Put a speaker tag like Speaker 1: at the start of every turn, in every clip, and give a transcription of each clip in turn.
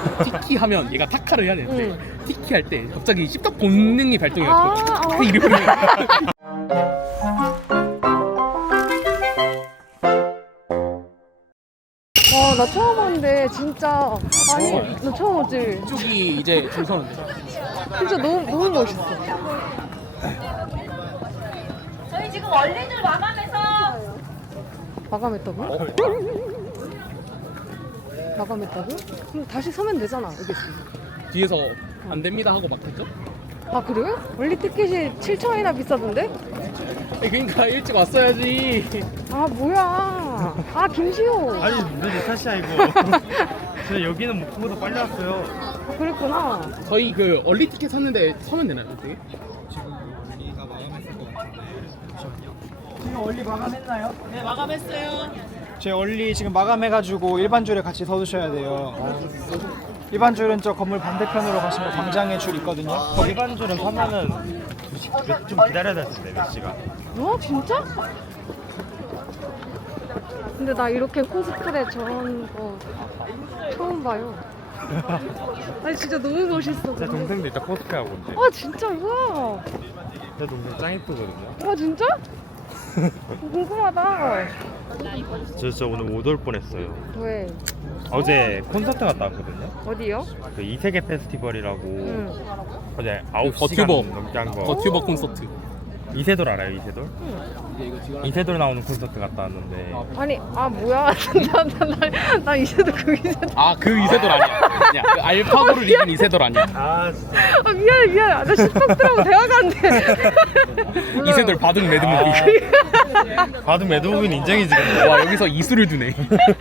Speaker 1: 티키 하면 얘가 타카를 해야 되는데 티키 할 때 갑자기 씹덕 본능이 발동해가지고 탁탁 이러면
Speaker 2: 와, 나 처음 왔는데 진짜 아니, 너 처음 왔지?
Speaker 1: 이쪽이 이제 줄 서는데
Speaker 2: 진짜 너무 멋있어.
Speaker 3: 저희 지금 원리줄 마감해서
Speaker 2: 마감했다고? 마감했다고? 그럼 다시 서면 되잖아, 여기 있으면.
Speaker 1: 뒤에서 안 됩니다 하고 막 했죠?
Speaker 2: 아, 그래요? 원래 티켓이 7,000원이나 비싸던데?
Speaker 1: 그러니까 일찍 왔어야지.
Speaker 2: 아, 뭐야. 아, 김시호.
Speaker 4: 아니 내 탓이야 이거. 저 여기는 목포보다 빨리 왔어요.
Speaker 2: 아, 그랬구나.
Speaker 1: 저희 그 얼리 티켓 샀는데 서면 되나요? 어떻게?
Speaker 5: 제 얼리 지금 마감해가지고 일반 줄에 같이 서두셔야 돼요. 일반 줄은 저 건물 반대편으로 가시면 광장에 줄 있거든요. 거기
Speaker 4: 일반 줄은 서면은 좀 기다려야 될 텐데 몇 시간.
Speaker 2: 어, 진짜? 근데 나 이렇게 코스프레 저런 거 처음 봐요. 아니, 진짜 너무 멋있어.
Speaker 4: 제 동생도 이따 코스프레 하고 온대.
Speaker 2: 아, 진짜? 우와.
Speaker 4: 제 동생 짱 이쁘거든요.
Speaker 2: 아, 진짜? 궁금하다.
Speaker 4: 저 오늘 못 올 뻔했어요.
Speaker 2: 왜?
Speaker 4: 어제 콘서트 갔다 왔거든요.
Speaker 2: 어디요?
Speaker 4: 그 이세계 페스티벌이라고
Speaker 2: 응.
Speaker 4: 어제
Speaker 1: 버튜버.
Speaker 4: 9시간 넘게 한 거.
Speaker 1: 버튜버 콘서트.
Speaker 4: 이세돌 알아요? 이세돌?
Speaker 2: 응.
Speaker 4: 이세돌 나오는 콘서트 갔다 왔는데
Speaker 2: 아니, 아, 뭐야. 나 이제도 그 이세돌.
Speaker 1: 아 그 이세돌 아니야. 그냥 그 알파고를 이긴 이세돌 아니야.
Speaker 4: 아 진짜
Speaker 2: 아, 미안해. 나 십덕들하고 대화가 안 돼.
Speaker 1: 이세돌 바둑 매드무비.
Speaker 4: 바둑 매드무비는 인정이지 근데.
Speaker 1: 와 여기서 이수를 두네.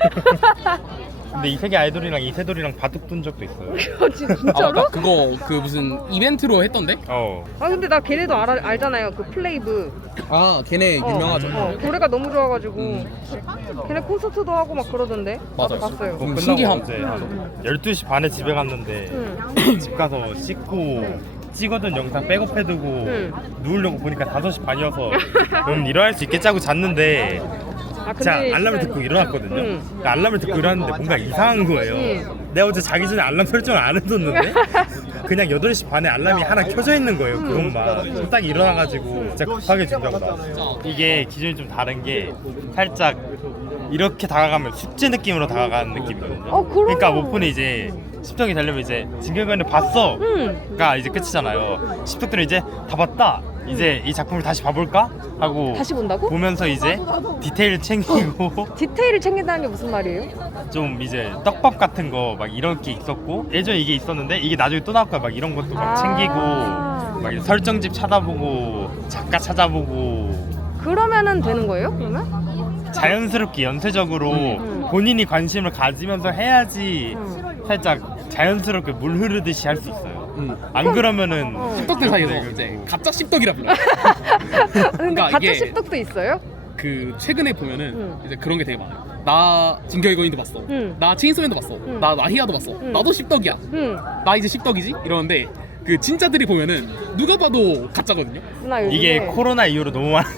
Speaker 4: 근데 이세계 아이돌이랑 이세돌이랑 바둑 둔 적도 있어요.
Speaker 2: 아,
Speaker 1: 아
Speaker 2: 진짜로?
Speaker 1: 맞다. 그거 그 무슨 이벤트로 했던데?
Speaker 2: 아, 근데 나 걔네도 알잖아요. 그 플레이브.
Speaker 1: 아 걔네 유명하죠.
Speaker 2: 노래가 너무 좋아가지고. 걔네 콘서트도 하고 막 그러던데.
Speaker 1: 맞아요.
Speaker 2: 나도 봤어요.
Speaker 4: 그거 끝나고
Speaker 1: 신기함.
Speaker 4: 어제 한 12시 반에 집에 갔는데
Speaker 2: 응.
Speaker 4: 집 가서 씻고 찍어둔 영상 백업해두고 누우려고 보니까 5시 반이어서 일어날 수 있겠지 하고 잤는데
Speaker 2: 아,
Speaker 4: 진짜 알람을 듣고 일어났거든요. 그러니까 알람을 듣고 일어났는데 뭔가 이상한 거예요. 내가 어제 자기 전에 알람 설정을 안 해뒀는데 그냥 8시 반에 알람이 하나 켜져 있는 거예요. 그것만 딱 일어나가지고 진짜 급하게 준비하고 나왔어요. 이게 기준이 좀 다른 게 살짝 이렇게 다가가면 숙제 느낌으로 다가가는 느낌이거든요. 그러니까 목포는 이제 십덕이 되려면 이제 진격관을 봤어 가 이제 끝이잖아요. 십덕들은 이제 다 봤다, 이제 이 작품을 다시 봐볼까 하고
Speaker 2: 다시 본다고?
Speaker 4: 보면서 이제 디테일 챙기고
Speaker 2: 디테일을 챙긴다는 게 무슨 말이에요?
Speaker 4: 좀 이제 떡밥 같은 거 막 이런 게 있었고 예전에 이게 있었는데 이게 나중에 또 나올 거야 막 이런 것도 막 챙기고 막 이제 설정집 찾아보고 작가 찾아보고
Speaker 2: 그러면은 되는 거예요? 그러면?
Speaker 4: 자연스럽게 연쇄적으로 본인이 관심을 가지면서 해야지 살짝 자연스럽게 물 흐르듯이 할 수 있어요. 안 그러면은
Speaker 1: 십덕들 사이에서 이제 가짜 십덕이라 불러요.
Speaker 2: 근데
Speaker 1: 그러니까
Speaker 2: 가짜
Speaker 1: 이게
Speaker 2: 십덕도 있어요?
Speaker 1: 그 최근에 보면은 이제 그런 게 되게 많아요. 나 진격의 거인도 봤어. 나 체인소맨도 봤어. 나 나히아도 봤어. 나도 십덕이야. 나 이제 십덕이지? 이러는데 그 진짜들이 보면은 누가 봐도 가짜거든요.
Speaker 2: 나 요즘에
Speaker 4: 이게 코로나 이후로 너무 많아.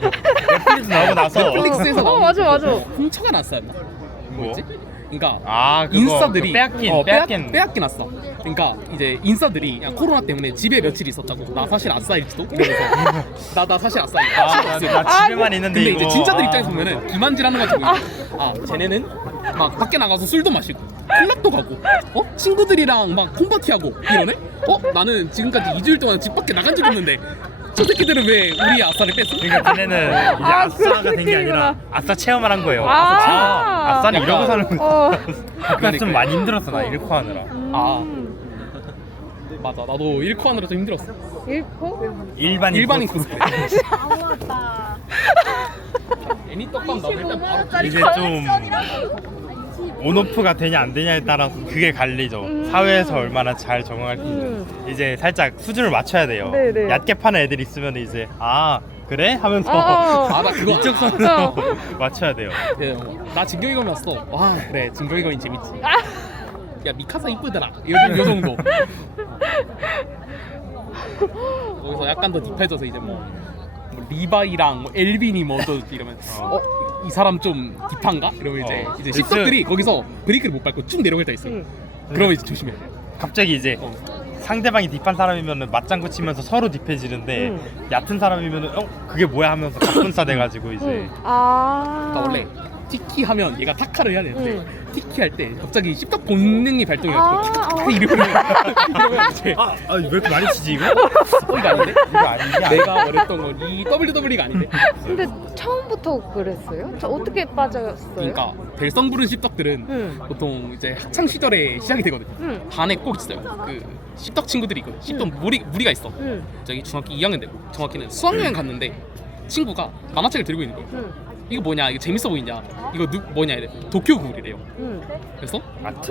Speaker 4: 넷플릭스 나오고 나서
Speaker 1: 넷플릭스에서 나온
Speaker 2: 맞아.
Speaker 1: 훔쳐가 났었나? 뭐였지? 그러니까
Speaker 4: 그거
Speaker 1: 인싸들이
Speaker 4: 빼앗긴
Speaker 1: 빼앗긴 났어. 그러니까 이제 인싸들이 그냥 코로나 때문에 집에 며칠 있었다고. 나 사실 아싸일지도 이러면서 나 사실 아싸일지도.
Speaker 4: 나 집에만 있는데
Speaker 1: 근데
Speaker 4: 이거
Speaker 1: 이제 진짜들 입장에서 보면은 기만질하는 거지. 아 쟤네는 막 밖에 나가서 술도 마시고 클럽도 가고 친구들이랑 막 홈파티하고 이러네? 나는 지금까지 2주일 동안 집 밖에 나간 적 없는데 저 새끼들은 왜 우리 아싸를 뺐어?
Speaker 4: 그러니까 걔네는 이제 아싸가 된 게 아니라 아싸 체험을 한 거예요. 아싸는 이러고 사는 거. 아까 좀 많이 힘들었어 나 잃고 하느라.
Speaker 1: 맞아 나도 잃고 하느라 좀 힘들었어.
Speaker 2: 잃고?
Speaker 1: 일반인 코스프레.
Speaker 3: 아무왔다.
Speaker 1: 애니 떡밥 나오면 일단 바로
Speaker 4: 이제 좀 온오프가 되냐 안 되냐에 따라서 그게 갈리죠. 사회에서 얼마나 잘 적응할 수 있는. 이제 살짝 수준을 맞춰야 돼요.
Speaker 2: 네네.
Speaker 4: 얕게 파는 애들 있으면 이제 그래? 하면서
Speaker 1: 나 그거
Speaker 4: 이쪽 선으로 맞춰야 돼요.
Speaker 1: 나 진격의 거인 왔어. 와 그래 진격의 거인 재밌지. 야 미카사 이쁘더라. 요 정도. 거기서 약간 더 딥해져서 이제 뭐 리바이랑 뭐 엘빈이 뭐 또 이러면 이 사람 좀 딥한가? 이러면 이제 십석들이 거기서 브레이크를 못 밟고 쭉 내려갈 때 있어요. 그러면 이제 조심해야 돼.
Speaker 4: 갑자기 이제 상대방이 딥한 사람이면은 맞장구 치면서 서로 딥해지는데 얕은 사람이면은 그게 뭐야 하면서 갑분싸 돼가지고 이제
Speaker 2: 아.
Speaker 1: 그러니까 원래 티키 하면 얘가 타카를 해야 되는데 티키 할 때 갑자기 씹덕 본능이 발동해가지고 탁탁탁 이러면 이제
Speaker 4: 왜 이렇게 많이 치지 이거?
Speaker 1: 이거 아닌데?
Speaker 4: 이거 아니냐?
Speaker 1: 내가 원했던 건 이 WWE가 아닌데.
Speaker 2: 근데 처음부터 그랬어요? 저 어떻게 빠졌어요?
Speaker 1: 그러니까 델성 부른 씹덕들은 보통 이제 학창 시절에 시작이 되거든요. 반에 꼭 있어요. 그 씹덕 친구들이 있거든. 씹덕 무리가 있어. 저기 중학교 2학년 되고 정확히는 수학여행 갔는데 친구가 만화책을 들고 있는 거예요. 이거 뭐냐? 이거 재밌어 보이냐? 이거 뭐냐? 이래. 도쿄 굴이래요. 그래서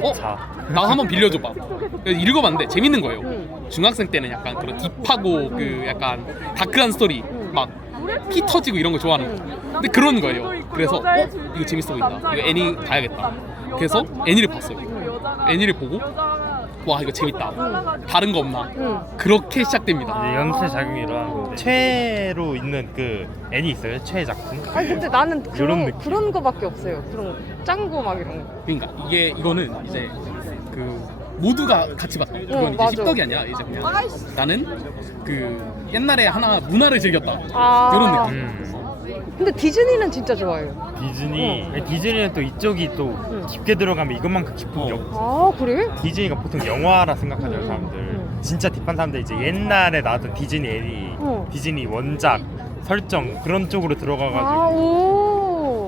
Speaker 1: 나 한번 빌려줘봐. 그래서 읽어봤는데 재밌는 거예요. 중학생 때는 약간 그런 딥하고 그 약간 다크한 스토리 막 피 터지고 이런 거 좋아하는 거. 근데 그런 거예요. 그래서 이거 재밌어 보인다. 이거 애니 봐야겠다. 그래서 애니를 봤어요. 애니를 보고 와 이거 재밌다. 다른 거 없나? 그렇게 시작됩니다.
Speaker 4: 이제 연쇄 작용이 일어나는 건데 최애로 있는 그 애니 있어요? 최애 작품?
Speaker 2: 아니 근데 나는
Speaker 4: 이런 느낌.
Speaker 2: 그런 거밖에 없어요. 그런 짱구 막 이런 거.
Speaker 1: 그러니까 이거는 이제 그 모두가 같이 봤다. 그건 이제
Speaker 2: 맞아.
Speaker 1: 씹덕이 아니야. 이제 그냥 나는 그 옛날에 하나 문화를 즐겼다.
Speaker 2: 아.
Speaker 1: 이런 느낌.
Speaker 2: 근데 디즈니는 진짜 좋아요.
Speaker 4: 디즈니는 또 이쪽이 또 깊게 들어가면 이것만큼 깊은 게 없어.
Speaker 2: 아 그래?
Speaker 4: 디즈니가 보통 영화라 생각하잖아요 사람들. 진짜 딥한 사람들 이제 옛날에 나왔던 디즈니 애니, 디즈니 원작, 설정 그런 쪽으로 들어가가지고
Speaker 2: 아 오.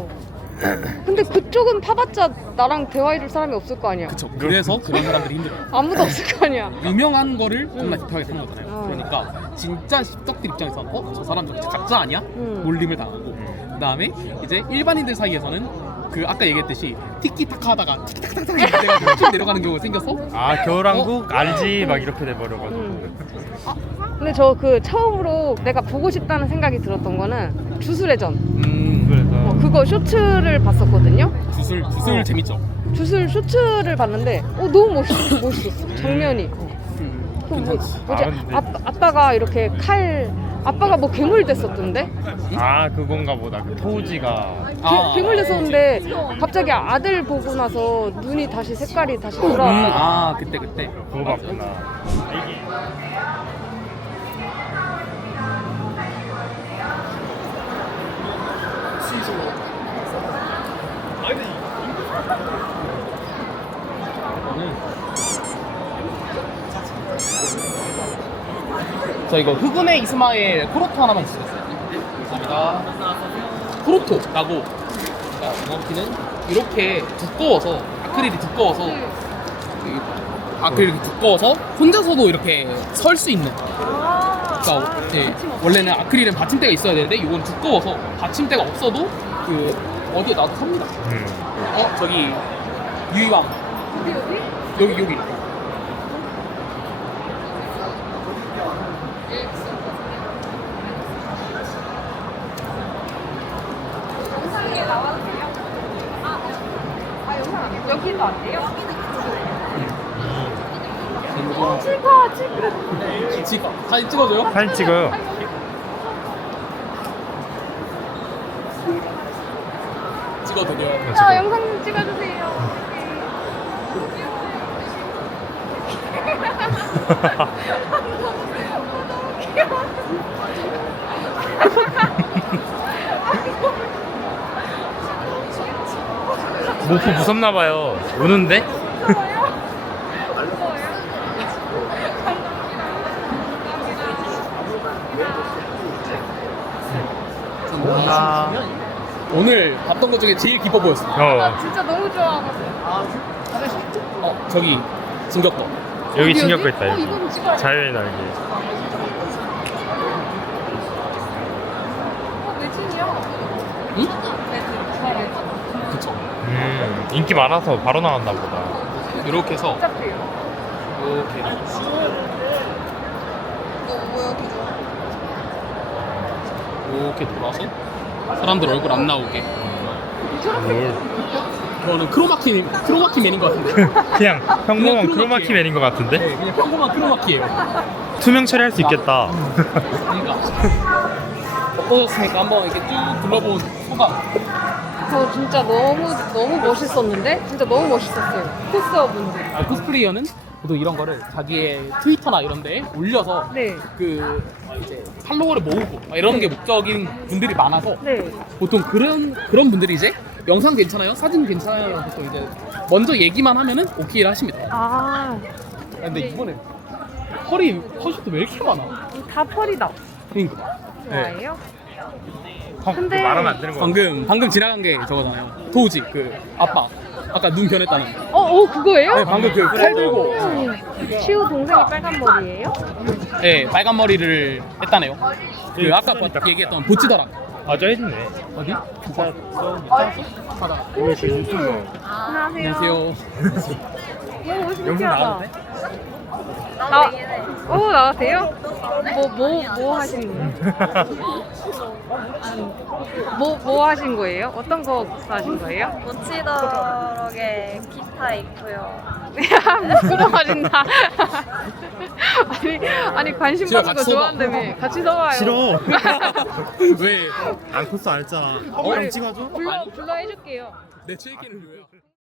Speaker 2: 근데 그쪽은 파봤자 나랑 대화해줄 사람이 없을 거 아니야.
Speaker 1: 그쵸. 그래서 그런 사람들이 힘들어요.
Speaker 2: 아무도 없을 거 아니야.
Speaker 1: 유명한 거를 겁나 딥하게 사는 거잖아요. 그러니까 진짜 씹덕들 입장에서는 저 사람 저 가짜 아니야? 놀림을 당하고 그다음에 이제 일반인들 사이에서는 그 아까 얘기했듯이 티키타카 하다가 티키타카타카 이렇게 돼가지고 쭉 내려가는 경우가 생겨서
Speaker 4: 겨울왕국 알지 막 이렇게 돼버려가지고
Speaker 2: 근데 저 그 처음으로 내가 보고 싶다는 생각이 들었던 거는 주술회전.
Speaker 4: 그래서
Speaker 2: 그거 쇼츠를 봤었거든요.
Speaker 1: 주술 재밌죠.
Speaker 2: 주술 쇼츠를 봤는데 너무 멋있었어. 장면이.
Speaker 1: 괜찮지.
Speaker 2: 뭐지?
Speaker 4: 근데-
Speaker 2: 아빠가 이렇게 아빠가 뭐 괴물 됐었던데?
Speaker 4: 그건가 보다. 그 토우지가
Speaker 2: 괴물 됐었는데 갑자기 아들 보고 나서 눈이 다시 색깔이 다시 돌아왔다.
Speaker 1: 그때
Speaker 4: 그거 봤구나.
Speaker 1: 저 이거 흑은의 이스마엘 코로토 하나만 주세요. 감사합니다. 코로토라고 정확히는 이렇게 두꺼워서 아크릴이 두꺼워서 아크릴이 두꺼워서 혼자서도 이렇게 설 수 있는. 그러니까 원래는 아크릴은 받침대가 있어야 되는데 이건 두꺼워서 받침대가 없어도 그 어디에 놔도 섭니다. 저기 유이왕 여기
Speaker 2: 여기도 안 돼요?
Speaker 1: 찍어 사진 찍어줘요?
Speaker 4: 사진 찍어요.
Speaker 1: 찍어드려요.
Speaker 2: 영상 찍어주세요.
Speaker 4: 모프 무섭나봐요. 우는데?
Speaker 1: 오늘 봤던 것 중에 제일 기뻐 보였어.
Speaker 2: 진짜 너무 좋아하거든.
Speaker 1: 저기 진격거.
Speaker 4: 여기 진격거 있다. 여기.
Speaker 2: 이건 찍어야 돼.
Speaker 4: 자유의 날개.
Speaker 2: 매진이야.
Speaker 1: 응? 그쵸.
Speaker 4: 인기 많아서 바로 나왔나 보다.
Speaker 1: 이렇게 해서
Speaker 2: 복잡해요.
Speaker 1: 이렇게 이렇게 돌아서 사람들 얼굴 안 나오게. 이거는 크로마키 맨인 것 같은데.
Speaker 4: 그냥 평범한
Speaker 1: 그냥
Speaker 4: 크로마키 맨인 것 같은데?
Speaker 1: 네, 그냥 평범한 크로마키예요.
Speaker 4: 투명 처리할 수 있겠다.
Speaker 1: 그러니까 어떠셨습니까? 한번 이렇게 쭉 둘러본 소감.
Speaker 2: 저 진짜 너무 멋있었는데? 진짜 너무 멋있었어요. 코스어분들.
Speaker 1: 아, 코스프레이어는 보통 이런 거를 자기의 트위터나 이런 데에 올려서
Speaker 2: 네.
Speaker 1: 그 이제 팔로워를 모으고 막 이런 게 목적인 분들이 많아서
Speaker 2: 네.
Speaker 1: 보통 그런 분들이 이제 영상 괜찮아요? 사진 괜찮아요? 보통 이제 먼저 얘기만 하면은 오케이를 하십니다.
Speaker 2: 아,
Speaker 1: 근데 이번에 펄이 펄쇼트 왜 이렇게 많아?
Speaker 2: 다 펄이다.
Speaker 1: 그러니까
Speaker 2: 좋아해요?
Speaker 4: 근데 말하면 안 되는 거
Speaker 1: 방금 지나간 게 저거잖아요. 도우지 그 아빠 아까 눈 변했다는.
Speaker 2: 그거예요?
Speaker 1: 네, 방금 그 칼 들고
Speaker 2: 시우 동생이 빨간 머리예요?
Speaker 1: 네 빨간 머리를 했다네요. 그 아까 얘기했던 보치더라.
Speaker 4: 아저 해주네.
Speaker 1: 어디?
Speaker 4: 진짜
Speaker 1: 바다.
Speaker 4: 오늘 그 유튜버
Speaker 2: 안녕하세요.
Speaker 1: 안녕하세요.
Speaker 2: 오,
Speaker 4: 영상
Speaker 2: 신기하다.
Speaker 4: 나와도 돼?
Speaker 2: 나가세요? 뭐 하신 거예요? 뭐 하신 거예요? 어떤 거 하신 거예요?
Speaker 3: 모치더럭에 기타 있고요.
Speaker 2: 부끄러워진다. 아니 관심
Speaker 1: 지금
Speaker 2: 받는 거
Speaker 1: 같이 써봐.
Speaker 2: 좋아한다며. 같이 써봐요.
Speaker 4: 싫어.
Speaker 1: 왜?
Speaker 4: 안 코스 안 했잖아.
Speaker 2: 우리
Speaker 4: 찍어줘.
Speaker 2: 불러 해줄게요.
Speaker 1: 내 취획기를 줘요.